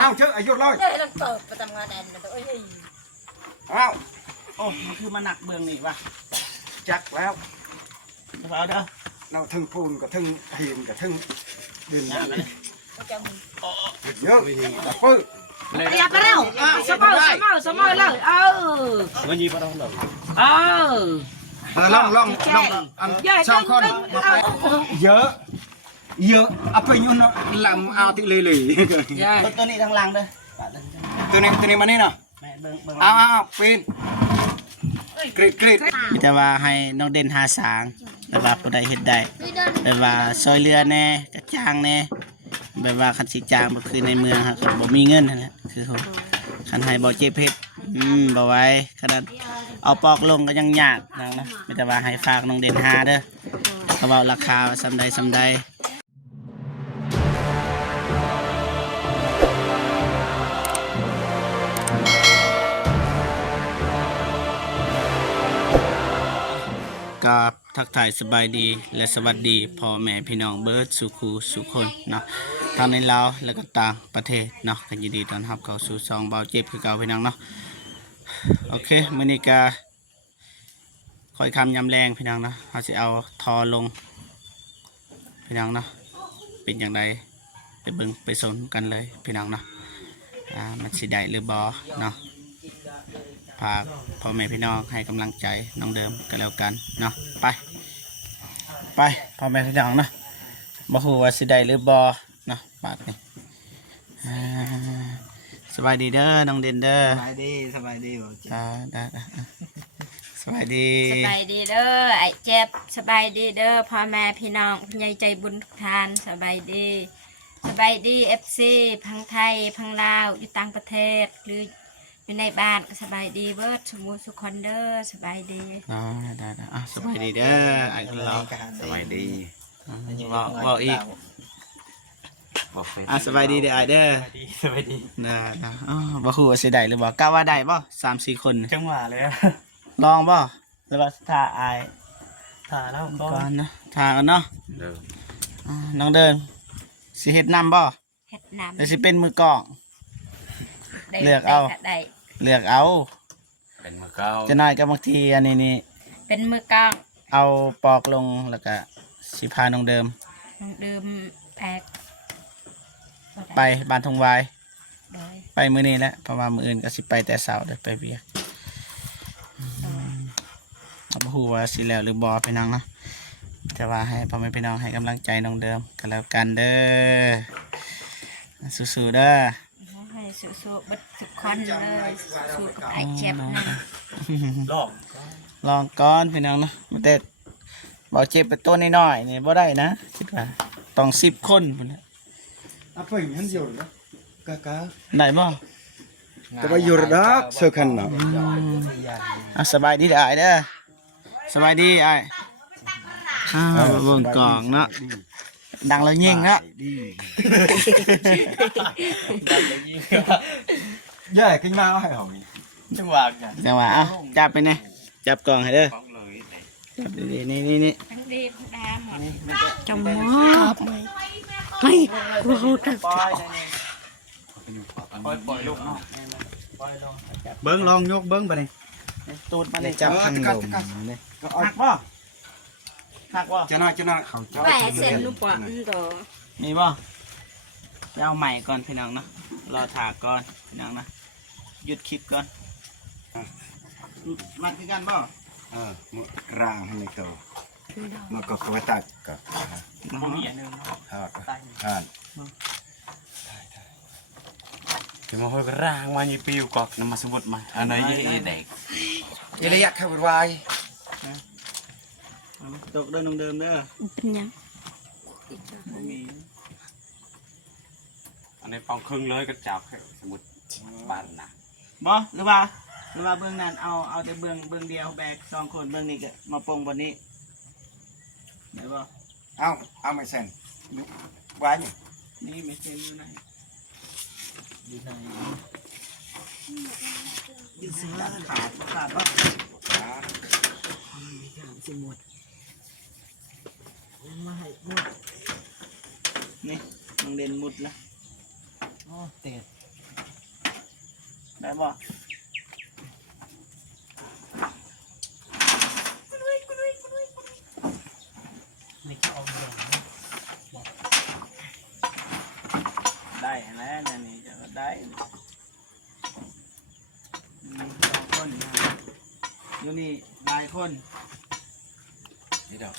เอาเชื่ออายุร้อยเฮ้ยลังเปิดประจำงานแอนนะตัวเอ้ยเอาโอ้มันคือมาหนักเบืองนี่วะ จักแล้ว เอาเด้อ เราทึ่งปูนกับทึ่งหินกับทึ่งดิน ประจำ เยอะแต่ปื้อ อย่าไปเร็วสมอเลยมันยีปะเราเลยลองอันสองคนเยอะเอาไปยุ่นลำเอาที่เลยตัวนี้ทางหลังเด้อ ตัวนี้มานี่เนาะ แม่เบิ่ง เอาปีนกรีด แต่ว่าให้น้องเด่นหาสางแบบว่าผู้ใดเฮ็ดได้แบบว่าซอยเรือแน่กระจ้างแน่แบบว่าคันสิจ้างบ่คือในเมืองครับบ่มีเงินนั่นแหละคือเขาคันให้บ่เจ็บเฮ็ดบ่ไหวขนาดเอาปอกลงก็ยังยากนะมีแต่ว่าให้ฝากน้องเด่นหาเด้อเขาเว้าราคาซำใดกับทักทายสบายดีและสวัสดีพ่อแม่พี่น้องเบิร์ดสุขูสุคนเนาะทั้งในลาวและก็ต่างประเทศเนาะกันยินดีต้อนรับเข้าสู่ซองเบาเจ็บคือเก่าพี่น้องเนาะโอเคมื้อนี้ก็ค่อยคำยำแรงพี่น้องเนาะเขาสิเอาทอลงพี่น้องเนาะเป็นอย่างไรไปเบิ่งไปสนกันเลยพี่น้องเนาะมันสิได้หรือบ่เนาะฝากพ่อแม่พี่น้องให้กำลังใจน้องเดิมก็แล้วกันเนาะไปพ่อแม่พี่น้องเนาะบ่ฮู้ว่าสิได้หรือบ่เนาะบาดนี้สบายดีเด้อน้องเด่นเด้อสบายดีบ่จ้าได้สบายดีเด้อไอ้เจ็บสบายดีเด้อพ่อแม่พี่น้องผู้ใหญ่ใจบุญทุกท่านสบายดีFC พังไทยพังลาวอยู่ต่างประเทศหรืออยู่ในบ้านก็สบายดีเบิร์ดสมุสุคนเด้อสบายดีได้สบายดีเด้อไอ้คนเราสบายดีบอกอีกสบายดีเด้อไอ้เด้อสบายดีนะบ่ฮู้ว่าสิได้หรือบ่กะว่าได้บ่3-4 คนจังหวะเลยลองบ่หรือว่าถ้าอายถ่าแล้วก่อนนะถ่ากันเนาะน้องเดินสิเฮ็ดนำบ่เฮ็ดนำแล้วสิเป็นมือกองเลือกเอาเป็นมือเก้าจะน้อยก็บางทีอันนี้นี่เป็นมือกองเอาปอกลงแล้วก็สิพาน้องเดิมแอก ไปบ้านทงวายไปมื้อนี้แหละเพราะว่ามื้ออื่นก็สิไปแต่เช้าเด้อไปเวียกบ่ฮู้ว่าสิแล้วหรือบ่พี่น้องเนาะแต่ว่าให้พ่อแม่พี่น้องให้กำลังใจน้องเดิมก็แล้วกันเด้อสู้ๆเด้อให้สู้ๆบัดทุกคนเลยสู้กับไอ้เจ็บนะลองก่อนพี่น้องเนาะมันแต่เบาเจ็บไปตัวน้อยๆนี่บ่ได้นะคิดว่าต้อง10 คนพุ่นน่ะเอาไปงั้นอยู่นะกะได้บ่ก็ไปอยู่ดอกเสื้อคันเนาะสบายดีเด้ออ้ายเด้อสบายดีอ้ายเบิ่งกล่องเนาะดังแล้วยิงเนาะแย่ขึ้นมาให้หอมจังหวะจับไปเนี่ยจับกล่องให้เด้อจับดีๆนี่ทั้งดีทั้งดาหมดจำไม่กูเขาตัดปล่อยลูกเนาะเบิ้งลองยกเบิ้งไปนี่ตูดมาเลยจับทางลมนี่หักบ่จะน่าแหวเส้นลูกปะมีบ่ไปเอาใหม่ก่อนพี่น้องนะรอถากก่อนพี่น้องนะหยุดคลิปก่อนมัดกันบ่มือกลางให้โตมันก็กระตักกับมีอันนึงจะมาห้อยกระร่างมายี่ปิวกอกน้ำมาสมุดมาอันไหนยี่เด็กยี่ระยะเข้าไปวายตกเดินเดิมเด้อเป็นยังอันนี้ปองครึ่งเลยก็จับสมุดบ้านนะบ่หรือว่าเบื้องนั้นเอาแต่เบื้องเดียวแบก2 คนเบื้องนี้ก็มาปงบนนี้ได้บ่เอาไม่เส้นวายนี่ไม่เส้นอยู่ไหนขาดบ่สมุดมาให้มุดนี่น้องเด่นมุดละเตะ ได้บ่ได้แล้วนี่จะได้มี2คนอยู่นี่หลายคนนี่ดอก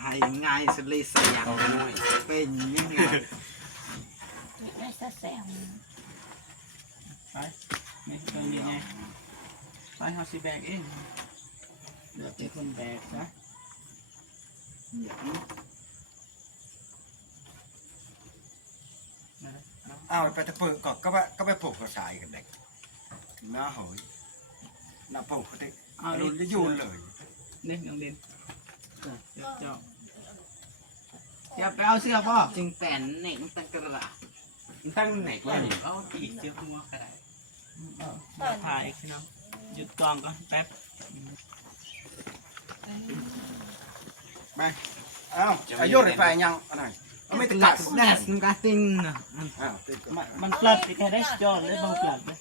ให้ง่ายสุดเลยสักอย่างเป็นยังไงไม่ซะแซง ไปนี่ตรงนี้ไงไปเฮาสิแบกเองเดี๋ยวเป็นคนแบกนะเอาไปตะเปิดก็ไปผูกกระสายกันเด็กน้าหอยน้าผูกเขาได้เอาโดนจะยูนเลย นี่น้องดินเจ้าอย่าไปเอาเสื้อป่ะ จึงแต่นเน่งตั้งกระดาษ ตั้งไหนก็อยู่ เอาตีเสื้อหัวก็ได้ถ่ายพี่น้องหยุดกล้องก่อนแป๊บ ไปเอาอายุได้ไปยังอะไรไม่ติดกัด แดดมันก็ติ้งนะ มันพลัดไปแค่ได้จอดเลยบางพลัดเลย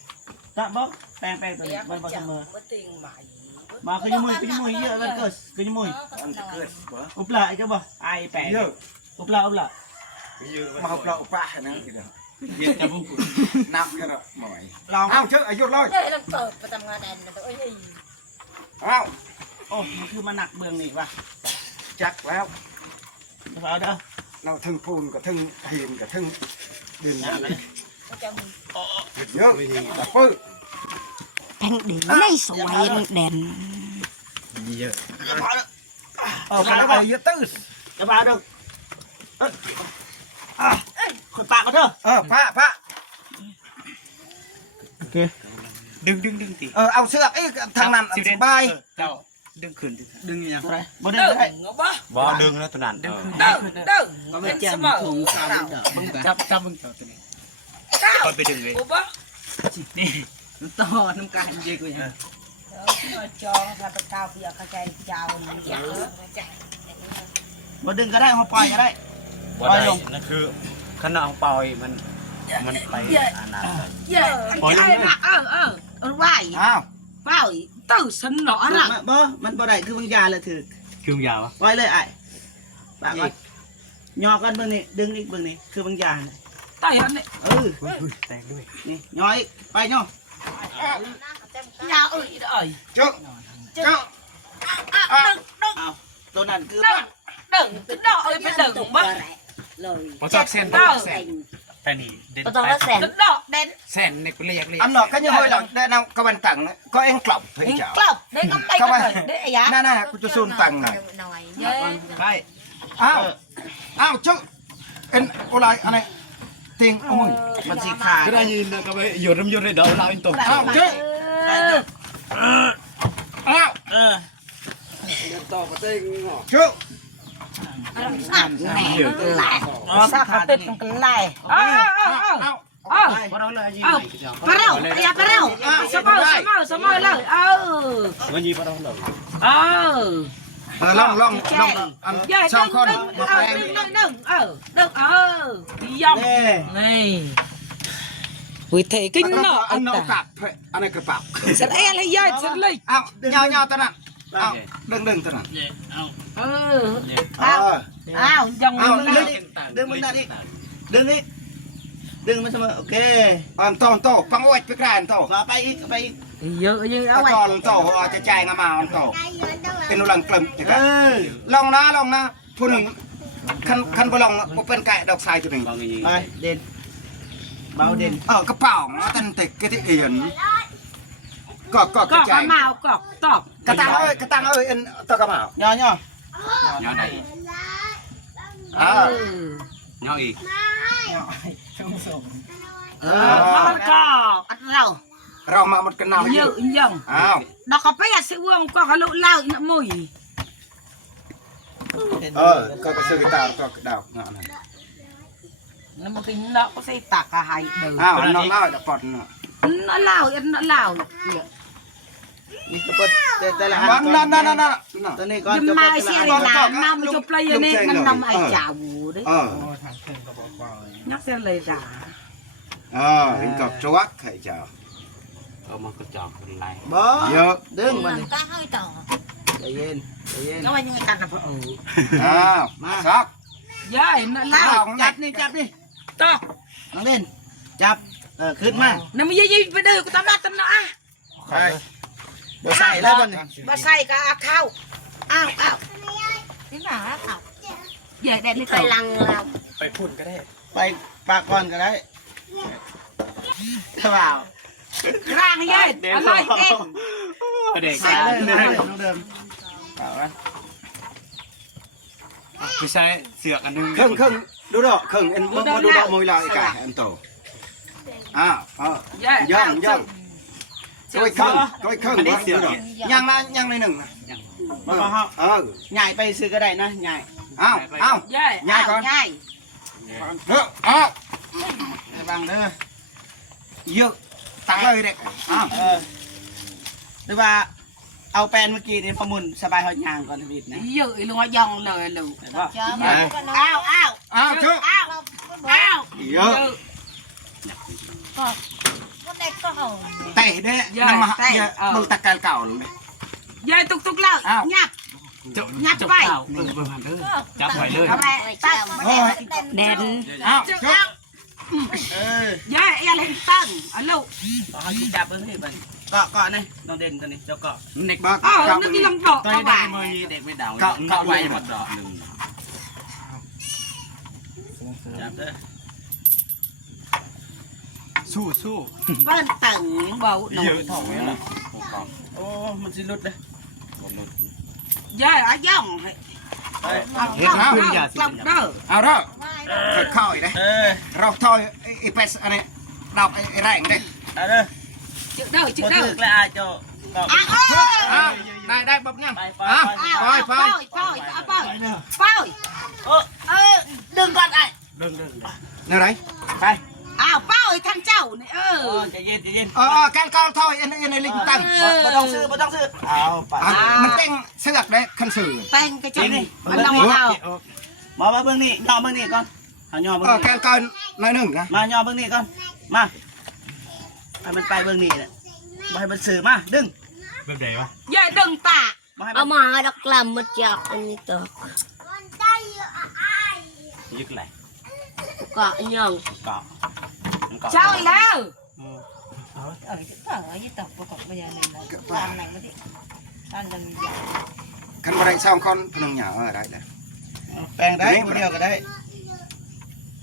ตะบ๊อบแปลงตัวนี้มันเสมอมาขยุยเยอะกันเกิดขยุย มันจะเกิดบ่ อุปลาไอ้เจ้าบ่ไอ้แปลง เยอะ อุปลา มาเอาเปล่าป้านะทีเดียว เยอะจะพุ่ง นับกันหน่อยลองเอาเชื่ออายุร้อย เดี๋ยวเราเปิดไปทำงานแอนเอ้ย เอา โอ้มันคือมาหนักเบืองนี่ว่ะ จักแล้ว เอาเด้อ เราทึงปูนกับทึงหินกับทึงดินเยอะแต่ปื้อ แผ่นดินไม่สวยเด่น เยอะเอาไปเยอะตื้อ จะมาเด้อคนปากก็เด้อ พระ โอเคดึงตี เอาเสื้อไอ้ทางนั้นสบาย เจ้าดึงขึ้นดึงยังไงบ่ดึงได้ บ่ดึงแล้วตัวนั้น ดึงขึ้น ก็ไม่แจ่มถุงซ้ำดอกมึงกัน จับมึงเจ้าตัวนี้ คอยไปดึงเลย นี่ ต่อน้ำกันเยอะกว่า จองกับตะกาวเปียกกระจายเจ้าเยอะ บ่ดึงก็ได้เขาปล่อยก็ได้ บ่ได้นั่นคือขณะของเปล่ามันไปอานา เยอะ ปล่อยเลยนะไหว อ้าว เปล่าตื้อสนอนะ บ่มันบ่ได้คือบางยาเลยถือ คือยาว ปล่อยเลยไอ้ปากก่อนย่อกันเบิ่งนี่ดึงอีกเบิ่งนี่คือบางยา ใต้หันนี่ แตกด้วย นี่ย่ออีกไปย่อย าเอ้ย เจ้า เอาตัวนั้นคือ ดึงกระดอกเอ้ยไปดึงบ้า พอจับเส้นต้องเส้นแต่นี่เด่น ต้องละแสน กระดอกเด่น เส้นนี่ก็เรียก อันหนอกก็ยังหอยหลังได้นำกระบันตังก็เอ็งกลับเฮ้ยเจ้าก ลับเด็กก็ไปกันเลยเด็กยา นั่นกูจะซูนตังหน่อย เยอะ ไป อ้าวเจ้าเอ็นอะไรอะไรติงโอ้ย มันสิขาด ก็ได้ยินก็ไปหยุดน้ำยนต์เลยเดี๋ยวเราอินตก อ้าวเจ้าอ้าว ต่อก็เต้ง เจ้า สักติดกันไล่ อ้าว พอเราเลยยิง ไปเร็วอย่าไปเร็วสมอเลยมันยีปะต้องเลย ล่องอันช่องคนมาแปลง ดึงย่ำนี่วิธีกินเนาะ อันนอกกับอันนี้กระเป๋า ฉันอะไรย่อยฉันเลย อ้าวยาวตัวนั้นอ้าวดึงตัวนั้น อ้าวยัง อ้าว ดึงมันได้อีกดึงอีกดึงมันเสมอโอเค อันโตปังอวดไปกลายอันโต ไปอีกไปอีก เยอะยัง เอา เอาไว้ ก่อนโตจะจ่ายงามาอันโตเป็นหลังกลุ่มจะกันลองนะผู้หนึ่งคันบ่ลองเป็นไก่ดอกทรายตัวหนึ่ง ไปเด่นเบาเด่น กระเป๋าตันติกระที่เอียนก็ ก็ จ่าย มากอกตอก กระตังเอ้ยเอ็นตะกระเป๋า ย่อย่ ย้อนไหน ย้อนอีก มันก็อัดเรา เรามามันกันนาว เยอะยัง อ้าว ดอกกระเปียซื้อวงก็ขลุเล่าอีกมุย ก็ซื้อกีตาร์ก็ดาวงาน แล้วมันกินเนาะก็ใส่ตักกะไฮเด้อ อ้าวน้องเล่าจะปอดเนาะ เล่าเล่า นี่ก็เปิดแต่ละ นั่น ตัวนี้ก็ ยังมาเสียเลยนะน้ำมันจะปลายนี่มันนำไอ้จ่าวูด้วยนักเสียเลยจ้า เห็นกับจัวไข่เจ้า มันก็จอกเป็นไร บ่ เยอะ ดึงมัน làm cá hơi tỏ ใจเย็นใจเย็น nó bao nhiêu cắt là phải อ้าวมาซัก ยายนั่น อ้าวจับนี่จับนี่ ต่อ น้องเล่นจับขึ้นมา น้ำมันยี่ไปดื้อกูตำนัดตำหนา ใช่บ่ใส่แล้วบ่นี่ bà xay cả khao ao ao cái nào á ao ใหญ่แดดเลย phải lằng là ไปพุ่นก็ได้ ไปปากก่อนก็ได้ถ้าเปล่า ร่างยายอะไรเด็ก เด็ก ใส่เลยน้องเดิมเอาละ ไม่ใช่เสือกอันนึง ครึ่งดูดอกครึ่งเอ็นมาดูดอกมวยลายไก่เอ็นโตอ้าวย่างก้อยครึ่งดูดอกย่างละย่างในหนึ่ง มาเฮาใหญ่ไปซื้อก็ได้นะใหญ่ อ้าวย าย ย่างก่อน nhai อ้าว ระวังเด้อ เยอะตักเลยเด็กอ้าว หรือว่าเอาแปลนเมื่อกี้นี่พมุนสบายหอยยางก่อนทวีตนะ เยอะลงยองเลยลูก เห็นป่ะ cho ao ao อ้าวเชื่อ ao อ้าว เยอะ con này có hầu เตะเด้น้ำมาเยอะมึงตะการเก่าเลย ยายตุกๆแล้วยับยับไป จับไปเลย เอาไปตั้งมาแดด อ้าวเชื่อย ายอะไรตั้งอ่ะลูก ต่อให้จับเบิ้งให้บันเกาะนี่น้องเด่นตัวนี้เจ้าเกาะ เด็ก บ้า อ้าว เก่า นึกยังดอก ตอน ก็ นี้ได้ ว่า มือเด็กไม่ดาวเกาะไว้หมดดอกหนึ่ง จับเด้อ สู้ เปิ้นตั้งยังเบาหน่อย เยอะถ่องเลยนะ โอ้มันสิหลุดเลย ยายอ่ะย่องให้ เฮ็ดขึ้นอย่าสิ กลับเด้อ เอาเด้อเข้าอีกนะเราทอยไอ้เป็ดอันนี้ดอกไอ้แรงเด้ เอาเด้อ จึกเด้อจึก บ่ เด้อ ถึกแล้วอาเจ้าเกาะ อ้าวได้บ๊อบยัง ไป อ้าวไป đừng còn ai นี่ไร ไป อ้าวเป้าไอ้ท่านเจ้านี่ใจเย็นใจเย็น การก้าวทอยอันนี้ลิงตั้ง บ่ต้องซื้อเอาไป มันเต้งเสือกได้คันสื่อ tên cái chỗ này มันต้องเอามาเบิ่งนี่ย่อเบิ่งนี่ก่อนเอาย่อเบิ่ง การก้าวน้อยหนึ่งนะ มาย่อเบิ่งนี่ก่อนมาให้มันไปเบิ่งนี่แหละบ่ให้มันซื้อมาดึง แบบไหนวะ ยายดึงตา บ่ให้ เอามาดักลำมาจากอันนี้ตัว ยึดไหล เกาะยอง เกาะ เจ้าอีแล้ว ở với tộc của cậu bây giờ này là con này mới được con đừng già คันบันไดสองคนพนังหยาได้เลย แปลงได้คนเดียวก็ได้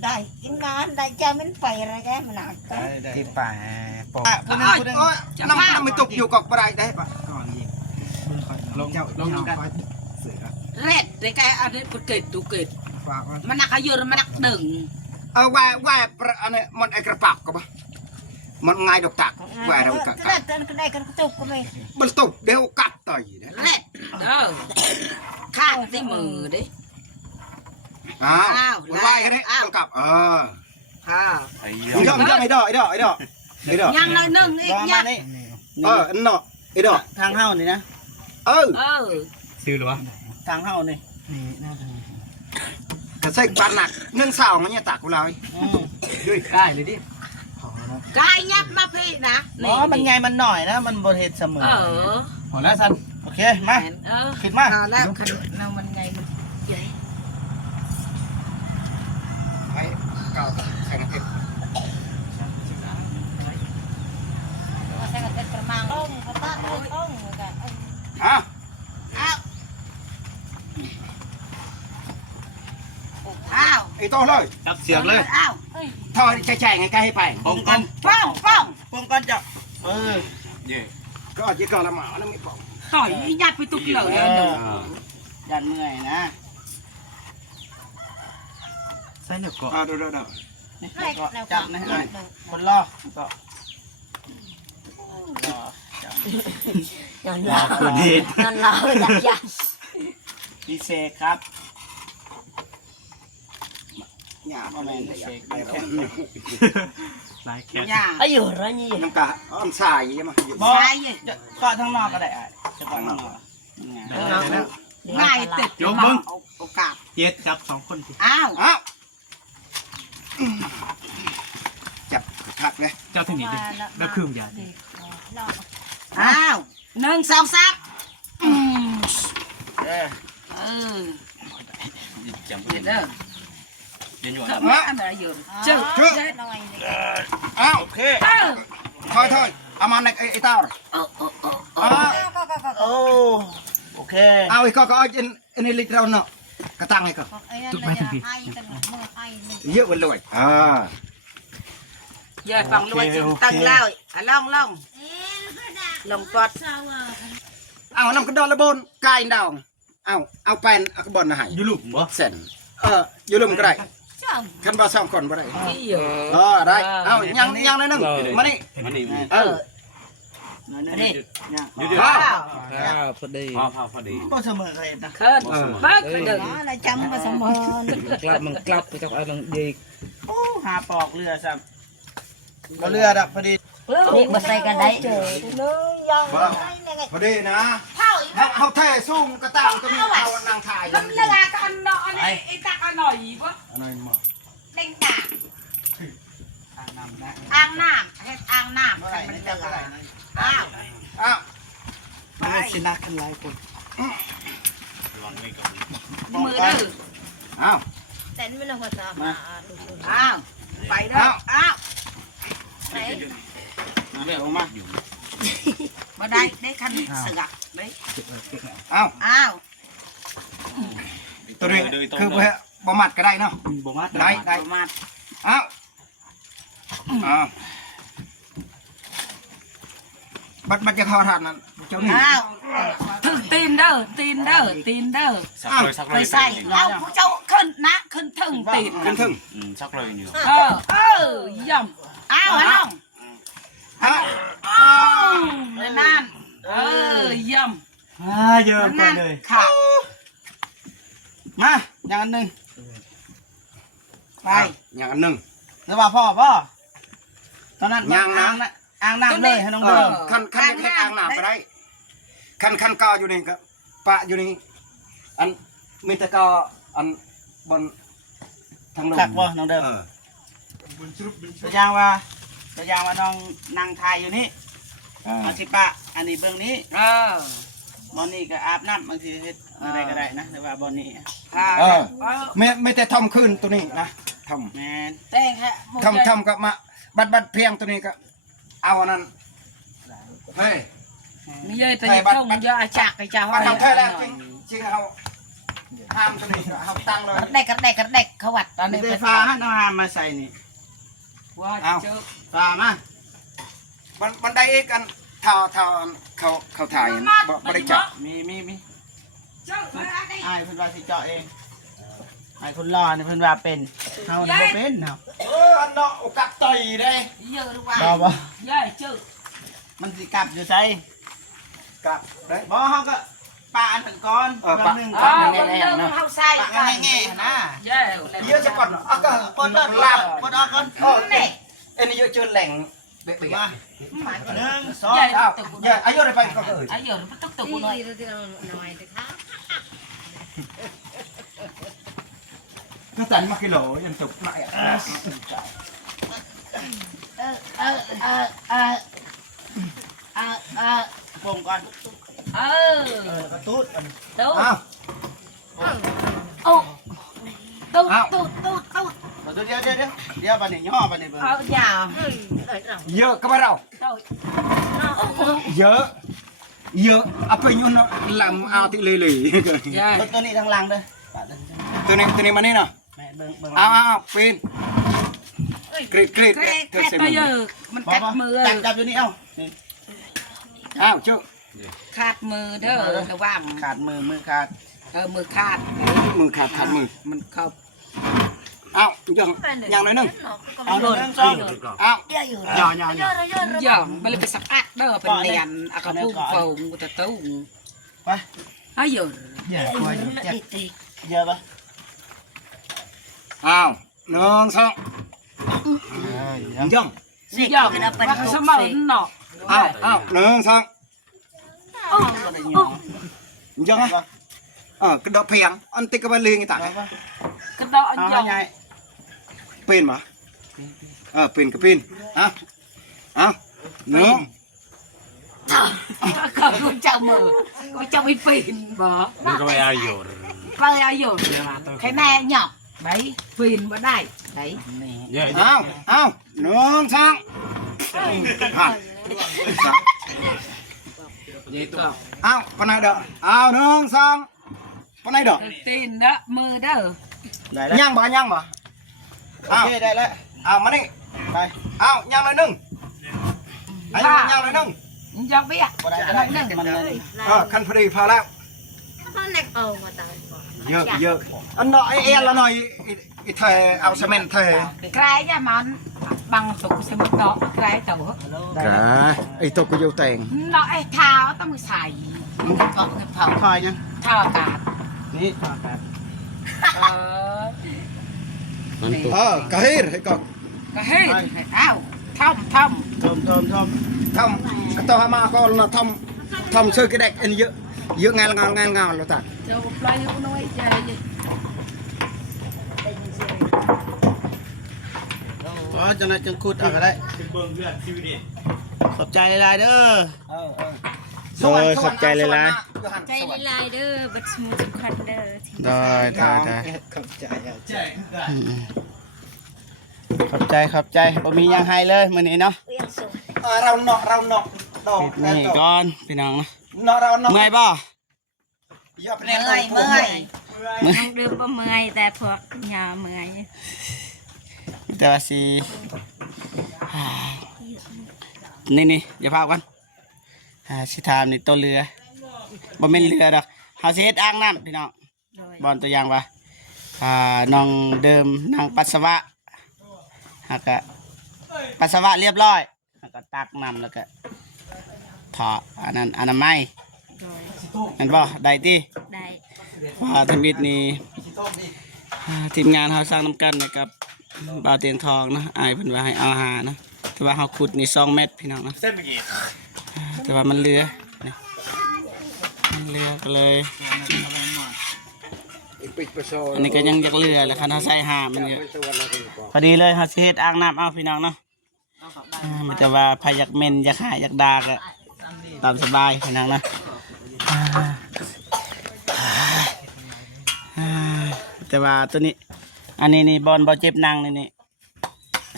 đây cái nó đây cho mình phải ra cái mà nào ได้ ที่ป่าปอก คนนึง น้ำไม่ตกอยู่กับบันไดได้ปะ ลงกัน red để cái anh ấy bật kệt tụ kệt mà nặc ở mà nặc đừng ว่าอันนี้มันไอกระปับกับมันง่ายดอกตักว่าเรากัด cái đây cái tục của mình มันตกเดี๋ยวกัดต่อยนะ red đó khang tí mờ đấy อ้าวไหวกันนี่ต้องกลับà ไอ้ ไอ้ดอกไอ้ดอกไอ้ดอกไอ้ดอกไอ้ดอก nhang nói nâng ร ít อมา nhá นี่ อันเนาะไอ้ดอก ทางเฮานี่นะ ซื้อหรือวะ ทางเฮานี่ กระเซ็กปานหนักเนื่องสาวมันเนี่ยตักกูเลย ได้เลยดิ cái nhát mà phi nè อ๋อมันไงมันหน่อยนะมันบ่เฮ็ดเสมอ พอแล้วสัน โอเคมาขึ้นมา nào nào mình ngày mình vậy ไอ้เก่าใส่กระเทียม sẽ là cái mang ông có ta ông cả ฮะ ao ไอ้โตเลย จับเสือกเลย ao ทอยแฉะไงใกล้ให้ไป ปงกัน phong phong ปงกันจ้ะเย่ ก็อาจจะก่อนละหมาแล้วมีปอง tỏi nhát với tục lở nữa ยันเมื่อยนะ ใส่เหนือเกาะ ดู จับนะคนรอก็ nhon lò đặt dàn ดีเซครับ หยาบ่แม่นเลยไปแล้ว ลายแคท nhà ở vừa rồi như น้ำกะอ้อมสายใช่ไหม บ่เกาะทางนอกก็ได้จะเกาะทางนอก ngày tết Vô mừng. ô cạp เย็ดจับ2 คน ao อ้าวจับ คักเลย เจ้าที่นี่แล้วคืออย่าง อ้าว1 2 3จำ เดี๋ยวเด้อ เดี๋ยว ทำอะไรอยู่เจ้า ชื่อ น้อย อ้าว โอเค ถอยเอามาในไอ้เต้าอ้าว โอ้โอเค เอาไอ้ก็เอาอันนี้ลิตรเราเนาะกระตังไอ้ก็ ไอ้นั่นเลยให้กันมือให้นี่ เยอะไปเลยอย่าฟังรวยจริงตั้งเล่าล่องลงปอด เอาน้ำกระดอนระบนกายดาวเอาแปนเอากระบอนมาให้ ยูลูกบ่ เส้นอยู่ลืมก็ได้ ช่าง คันบ่2คนบ่ได้ ที่อยู่ ได้เอายังได้นึงมานี่ มันนี่ นี่ เดี๋ยว พอดี พอดี บ่เสมอใครนะ เคิร์ดบักเดิน อะไรจำมาสมบูรณ์ กลับมันกลับไปจากไอ้ลังดี โอ้หาปอกเรือซ้ำบ่เรือดับพอดี นี่มาใส่กันได้เจอ พอดีนะเขาเทซุ่มกระตังตัวนี้เอานางถ่าย ลำเลือกันเนาะไอ้ตักหน่อยปะ อะไรมา เด้งตาอ่างน้ำให้อ่างน้ำมันเดือดอ้าว อ้าว มันเป็นสินักกันหลายคน มือดื้อ อ้าว แต่ไม่ลงมาสาม อ้าวไปเด้ออ้าว ไหน เรียกออกมา มาได้คันเสือกได้ อ้าว อ้าว ตัวนี้คือบ่มัดก็ได้เนาะ บ่มัด ได้ มา อ้าวบัดจะเข้าทานนั้นเจ้านี่ อ้าวถึงตีนเด้อ สักเลย ไปใส่เอาผู้เจ้าขึ้นนะขึ้นถึงตีน ขึ้นถึง สักเลยอยู่ ย่ำอ้าวน้อง อ้าว เลยนั่นย่ำ เยอะไป นั่น เลย ค่ะ มาอย่างอันหนึงไป อย่างอันหนึ่ง แล้วว่าพ่อตอนนั้นอ่างน้ำเลยให้น้องเดิม คันจะแค่อ่างน้ำก็ได้คันกออยู่นี่ก็ปะอยู่นี่อันมีแต่กออันบนทางลง จักบ่น้องเดิมตัวอย่างว่าน้องนั่งทายอยู่นี่มาสิปะอันนี้เบื้องนี้บอนนี่ก็อาบน้ำบางทีเฮ็ดอะไรก็ได้นะแต่ว่าบอนนี่ ไม่แต่ทำขึ้นตัวนี้นะท แมน แต่งฮะ ำทำก็มาบัดเพียงตัวนี้ก็เอาอันนั้นเฮ้ย มีเยอะแต่ยังต้องเยอะจักไอ้เจ้า มาทำแค่แล้วจริงเอาห้ามตัวนี้เอาตั้งเลย เด็กเขาวัดตอนนี้ ไฟฟ้าให้น้องหามมาใส่นี่ ว่าเจอ ฟ้ามา บันไดอีกกันเท่าเขาถ่ายบ่ได้จับ มี เจ้ามาได้ ไอ้เพิ่นว่าสิเจาะเองไอ้คนรอนี่เพิ่นว่าเป็นเฮาบ่เป็นเฮา อันเนาะโอกาสต่อยได้ เยอะหรือว่า บ่ เยอะเจอ มันสิกลับอยู่ไส กับได้ บ่เฮาก็ปาอันเป็นก้อน ปะ หนึง อ๋ ก่ อ อน คนเดิมเขาใส่ ปาแง่ๆนะ เยอะ เยอะจะก่อนอ่ะก็ ปนเลิศลาบปนออกก่อน นี่ อันนี้เยอะเจอแหล่งเบ๊ะ มา1 2 เยอะ อ้าวเยอะอายุอะไรไปก็เอ่ย เยอะมันตุ๊กตุ๊ก นี่ หน่อย น้อยนะคะ ก็สั่นมากิโลยังตกไหน ปงก่อน กระตุ้ดอัน ตุ๊ก อ้าว ตุ๊ก เดี๋ยวบัดนี้ย่อบัดนี้เบิ่ง เอายาว เยอะก็ไม่เราเยอะเอาไปยุ่นลำเอาที่เลย เยอะ ตัวนี้ทางหลังเด้อ ตัวนี้มานี่เนาะ แม่เบิ่ง อ้าวปีนกรีด แค่เยอะมันกัดมือ จับอยู่นี่เอ้านี่ อ้าวชื่อ ขาดมือเด้อระวัง ขาดมือขาด มือขาด มือขาดมือ มันเข้า อ้าวยังหน่อยนึง เอาโดน2 อ้าว เยอะอยู่ ย่อ เยอะมันเลยไปสักอัดเด้อเป็นเนียนอากาพุ่งโป่งกูจะตุ้ง ไป เอาเยอะ เยอะกว่าเยอะปะ อ้าว1 2ยัง เยอะว่าเสมอเนาะ อ้าว1 2ยังกระโดดเพียงอันติกระเบลีงต่าง กระโดด เอา เยอะ ใหญ่ เป็นปะ ปีนก็ปีนเอาหนึ่ง เขาเจ้ามือก็เจ้าไม่ปีนบ่ มันก็ไม่เอาอยู่ ไปเอาอยู่ใครแม่หยอกไหนปีนบ่ได้ไหน เยอะ เอาหนึ่งสองเอาปนไหนเด้อเอาหนึ่งสองปนไหนเด้อ ตีนเด้อมือเด้อ ย่างบ่โอเคได้แล้วเอามานี่ไปเอาย่างเลยหนึ่งไอ้ย่างเลยหนึ่ง ยอกเบี้ยนั่นมันเลย คันพอดีพอแล้วเยอะอันน้อยเอ็นละหน่อยอีเธอเอาซีเมนต์เธอ ใครจะมันบังสุกสมุดดอกใครตัว กะไอ้ตัวกูอยู่แต่ง เนาะไอ้เท้าต้องใส่เกาะเงินเผา คอยยัง เท้าอากาศ นี่ กะเฮ็ดให้ก่อน ก็เฮ้ยเอ้าทำ ทำก็ต้องมาก่อนนะทำซื้อกี่เด็กอันเยอะงานแล้วจ้ะ เจ้าปลายน้อยใจ อ๋อจังได๋จังคุดเอาก็ได้ขอบใจหลายๆเด้อขอบใจหลาย ใจลายเด้อบัดสมุดสำคัญเด้อ ๆได้ขอบใจบ่มีหยังให้เลยมื้อนี้เนาะ เราเนาะดอก นี่ก่อนพี่น้องนะ เนาะเราเนาะ เมื่อยบ่ อย่าไปเล่น เมื่อย น้องดื่มบ่เมื่อยแต่พวกยาเมื่อย แต่ว่าสินี่อย่าพากันสิถามนี่ตัวเรือบ่แม่นเรือดอกเฮาสิเฮ็ดอ่างน้ำพี่น้อง โดย บอนตัวอย่างว่าน้องเดิมนั่งปัสสาวะแล้วก็ปัสสาวะเรียบร้อยแล้วก็ตักน้ำแล้วก็ถอดอันนั้นอนามัย โดย นั่นบ่ได้ติ ได้ ว่าทมิตนี่ทีมงานเฮาสร้างน้ำกันนะครับบ่าวเตียงทองนะอายเพิ่นว่าให้เอาอาหารนะแต่ว่าเฮาขุดนี่2 เมตรพี่น้องนะ เส้นเมื่อกี้ แต่ว่ามันเรือนี่มันเรือก็เลยอันนี้ก็ยังอยากเรือแหละคันเฮาใส่หามันเยอะพอดีเลยเฮาสิเฮ็ดอ่างน้ำเอาพี่น้องเนาะมันจะว่าพายักเม่นอยากหายอยากดาก็ตามสบายพี่น้องนะแต่ว่าตัวนี้อันนี้นี่บอลเจ็บนางนี่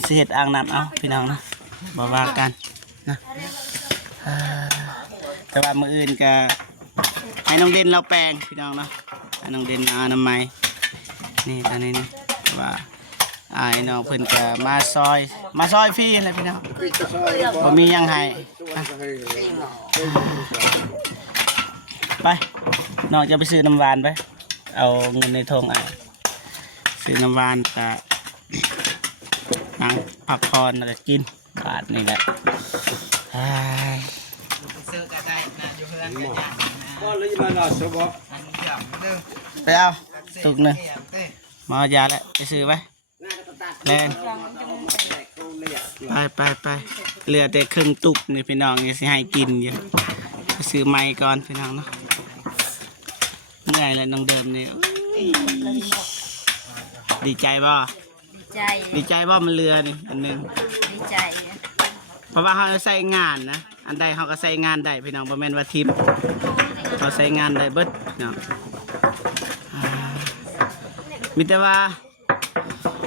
สิเฮ็ดอ่างน้ำเอาพี่น้องนะบ่ว่ากันนะแต่ว่ามื้ออื่นก็ให้น้องเด่นเราแปลงพี่น้องเนาะให้น้องเด่นเอาน้ำไม้นี่ตอนนี้นี่ว่าไอ้น้องเพิ่นก็มาซอยฟรีเลยพี่น้องบ่มีหยังให้ไปน้องจะไปซื้อน้ำหวานไปเอาเงินในธงซื้อน้ำหวานก็นั่งพักผ่อนแล้วก็กินบาทนี่แหละไปเอาตุกหนึ่งมาเอายาแล้วไปซื้อไปแล่นไปเหลือแต่ครึ่งตุกนี่พี่น้องนี่สิให้กินอยู่ไปซื้อไม้ก่อนพี่น้องเนาะเหนื่อยเลยน้องเดิมนี่ดีใจบ่ ใจ ดีใจบ่มันเรือนี่อันหนึง ดีใจ เพราะว่าเขาใส่งานนะอันใดเขาก็ใส่งานได้พี่น้องบ่แม่นว่าทิมเขาใส่งานได้เบิดเนาะมีแต่ว่า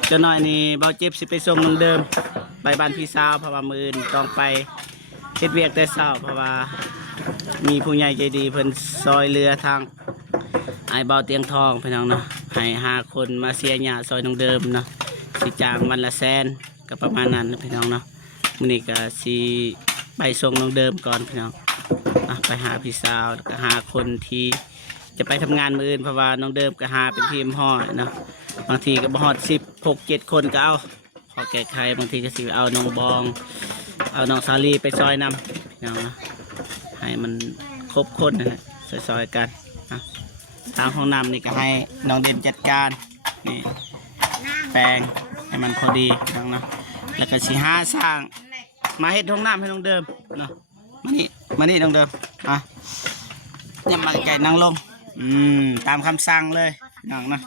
เจ้าน้อยนี่เบาเจ็บสิไปส่งน้องเดิมไปบ้านพี่สาวเพราะว่ามื้ออื่นต้องไปเฮ็ดเวียกแต่เช้าเพราะว่ามีผู้ใหญ่ใจดีเพิ่นซอยเรือทางไอ้เบาเตียงทองพี่น้องเนาะให้5 คนมาเสียหญ้าซอยน้องเดิมเนาะสิจ้างวันละ100,000ก็ประมาณนั้นนะพี่น้องเนาะมื้อนี้ก็สิไปส่งน้องเดิมก่อนพี่น้องไปหาพี่สาวแล้วก็หาคนที่จะไปทำงานมื้ออื่นเพราะว่าน้องเดิมก็หาเป็นทีมห่อเนาะบางทีก็บ่ฮอด16-7 คนก็เอาขอแก้ไขบางทีก็สิเอาน้องบองเอาน้องสาลีไปซอยนำพี่น้องเนาะให้มันครบคนนะฮะซอยๆกันนะทางห้องน้ำนี่ก็ให้น้องเด่นจัดการนี่แปลงให้มันพอดีพี่น้องเนาะแล้วก็สิหาสร้างมาเฮ็ดห้องน้ำให้น้องเดิมเนาะมานี่น้องเดิมเนี่ยมาไก่นั่งลงตามคำสั่งเลยน้องเนาะ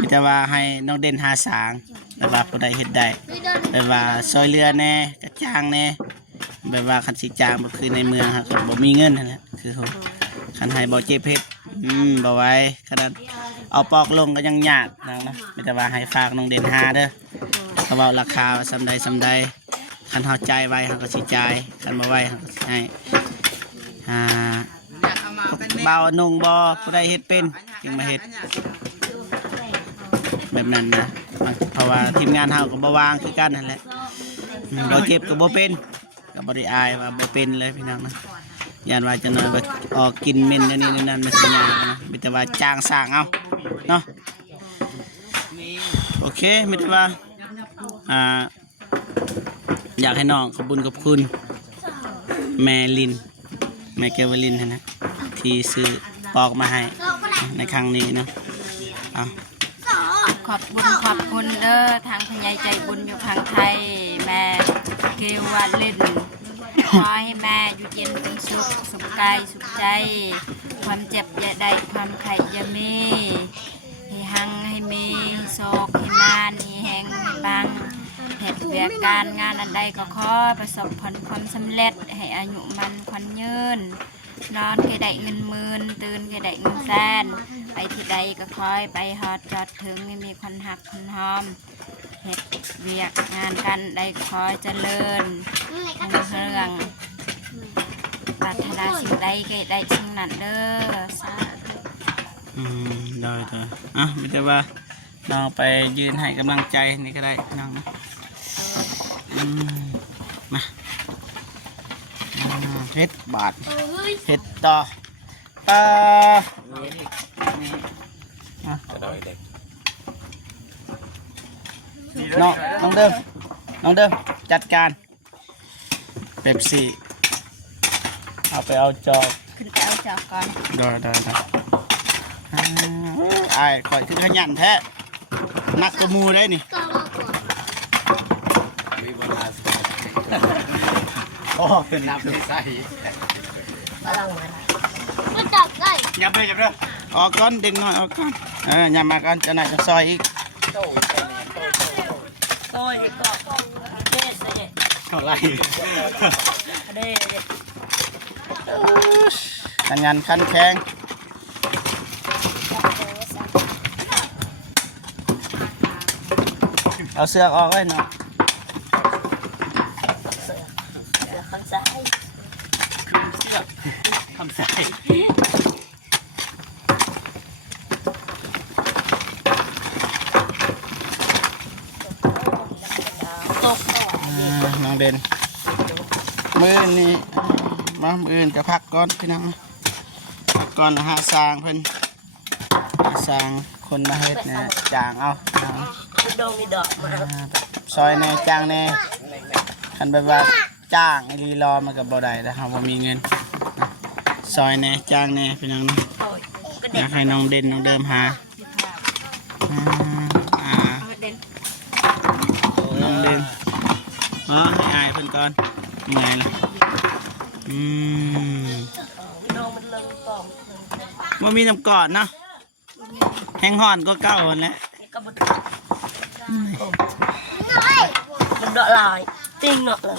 มีแต่ว่าให้น้องเด่นหาสาง แบบว่าผู้ใดเฮ็ดได้แบบว่าซอยเรือแน่กระจ้างแน่แบบว่าคันสิจ้างบ่คือในเมืองครับก็บ่มีเงินนั่นแหละคือเขาคันให้บ่เจ็บเฮ็ดบ่ไหวขนาดเอาปอกลงก็ยังยากนะมีแต่ว่าให้ฝากน้องเด่นหาเด้อเขาเว้าราคาว่าซำใดคันเฮาจ่ายไว้เฮาก็สิจ่ายคันบ่ไหวเฮาก็สิให้เบานุ่งบ่ผู้ใดเฮ็ดเป็นจึงมาเฮ็ดแบบนั้นนะเพราะว่าทีมงานเฮาก็บ่วางคือกันนั่นแหละบ่เจ็บก็บ่เป็นก็บ่ได้อายว่าบ่เป็นเลยพี่น้องนะย่านว่าจะน้อยบ่ออกกินเหม็นอันนี้นั่นมันสิยากนะมีแต่ว่าจ้างสร้างเอาเนาะโอเคมีแต่ว่าอยากให้น้องขอบคุณแม่ลินแม่เกวลินนะที่ซื้อปอกมาให้ในครั้งนี้เนาะเอา ขอบคุณเด้อทางพญายใจบุญอยู่ทางไทยแม่เกวาลินขอให้แม่อยู่เย็นเป็นสุขสุขกายสุขใจความเจ็บอย่าได้ความไข้อย่ามีให้หังให้มีโศกให้นานให้แหงให้บังเหตุเวียกการงานอันใดก็ขอประสบผลความสำเร็จให้อายุมันควันยืนนอนก็ได้เงินหมื่นตื่นก็ได้เงินแสนไปที่ใดก็คอยไปฮอดจอดถึงไม่มีคนหักคนหอมเหตุเวียกงานกันได้คอยเจริญรุ่งเรืองปรารถนาสิ่งใดก็ได้สิ่งนั้นเด้อสาธุ ได้ไม่แต่ว่าน้องไปยืนให้กำลังใจนี่ก็ได้น้องนะมาเฮ็ดบาทเฮ็ดต่อน้องเดิมจัดการเป๊ปซี่เอาไปเอาจอก ขึ้นไปเอาจอกก่อน ได้ไอ้ข่อยคือขยันแท้นักกระมูได้นี่โอ้เป็นน้ำใสยับเลยออกก่อนเด็กน้อยออกก่อนยับมาก่อนจะไหนจะซอยอีกเท่าไรขยันขันแข็งเอาเสื้อออกเลยเนาะคำใส่น้องเด่นมือนี่มามืออื่นจะพักก่อนพี่น้องก่อนหาสร้างเพิ่นสร้างคนมาเฮ็ดเนี่ยจางเอาซอยแน่จ้างแน่คันแบบว่าจ้างไอ้ลีรอมันกับบ่ได้แต่เราบ่มีเงินซอยแน่จ้างแน่พี่น้องนะอยากให้น้องเด่นน้องเดิมหาน้องเด่นให้อายเพิ่นก่อนไงล่ะบ่มีน้ำกอดเนาะแห้งห่อนก็เก่าแหละมันดอกลายติ้งเนาะเลย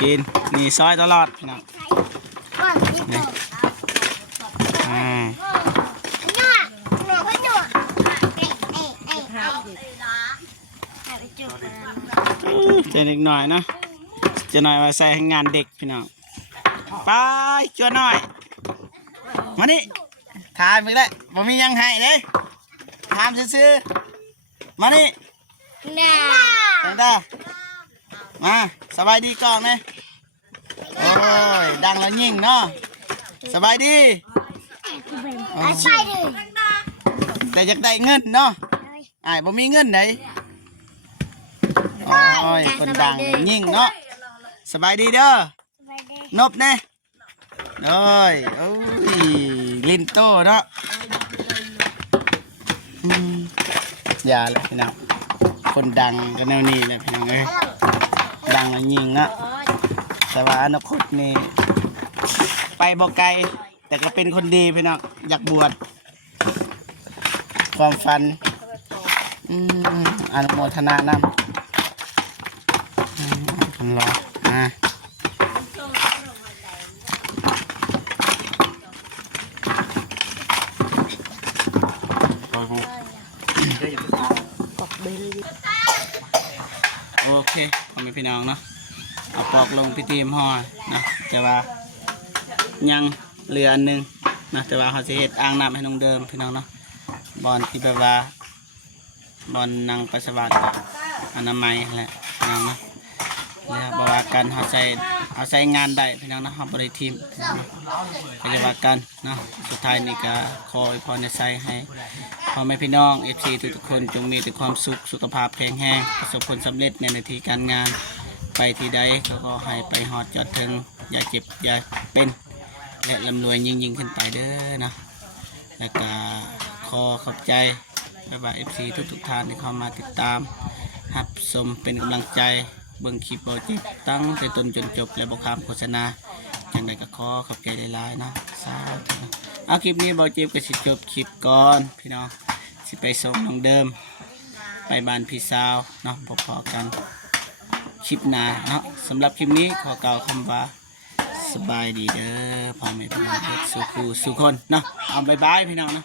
กินนี่ซอยตลอดนะเจอเด็กหน่อยนะจะหน่อยมาใส่ให้งานเด็กพี่น้องไปจัวหน่อยมานี่ทายไปแล้วบ่มียังให้เลยถามซื่อๆมานี่ได้มาสบายดีก่อนไหมโอ้ยดังแล้วยิ่งเนาะสบายดีแต่อยากได้เงินเนาะไอ้บ่มีเงินไหนโอ้ยคนดังยิ่งเนาะสบายดีเด้อนบแน่โอ้ยลินโตเนาะอย่าเลยพี่น้องคนดังกันแนวนี้เลยพี่น้องเอ้ยดังแล้วยิ่งเนาะ แต่ว่าอนาคตนี่ไปบ่ไกลแต่ก็เป็นคนดีพี่น้องอยากบวชความฝันอนุโมทนานำคนรอโอเคพ่อแม่พี่น้องเนาะเอาปอกลงพิธีห่อนะแต่ว่ายังเหลืออันหนึงนะแต่ว่าเขาจะเฮ็ดอ่างน้ำให้น้องเดิมพี่น้องเนาะบอนที่แบบว่าบอนนางปัสสาวะอนามัยแหละพี่น้องเนาะแล้วบอกว่ากันเขาใส่งานได้พี่น้องเนาะเขาบริทีมก็จะว่ากันเนาะสุดท้ายนี่ก็ขออวยพรในใจให้พ่อแม่พี่น้อง FC ทุกๆคนจงมีแต่ความสุขสุขภาพแข็งแรงประสบผลสำเร็จในหน้าที่การงานไปที่ใดเขาก็ให้ไปฮอดยอดถึงอย่าเจ็บอย่าเป็นและร่ำรวยยิ่งขึ้นไปเด้อนะแล้วก็ขอขอบใจบาย FC ทุกท่านที่เข้ามาติดตามรับชมเป็นกำลังใจเบิ่งคลิปเบาจิบตั้งแต่ต้นจนจบและบอกคำโฆษณาจังใดก็ขอขอบใจหลายๆนะสาธุเอาคลิปนี้เบาจิบก็สิจบคลิปก่อนพี่น้องสิไปส่งน้องเดิมไปบ้านพี่สาวเนาะพอๆกันคลิปหน้าเนาะสำหรับคลิปนี้ขอกล่าวคำว่าสบายดีเด้อพ่อแม่พี่น้องทุกสุขสุขคนเนาะเอาบายบายพี่น้องเนาะ